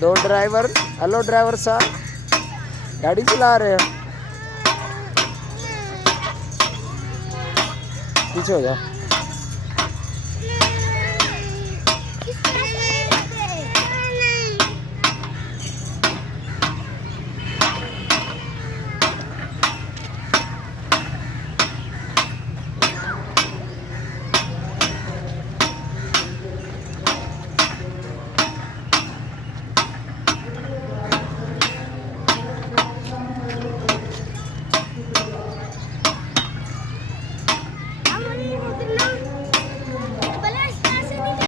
दो driver. Hello driver साहब, गाड़ी चला रहे हो? पीछे हो जाओ।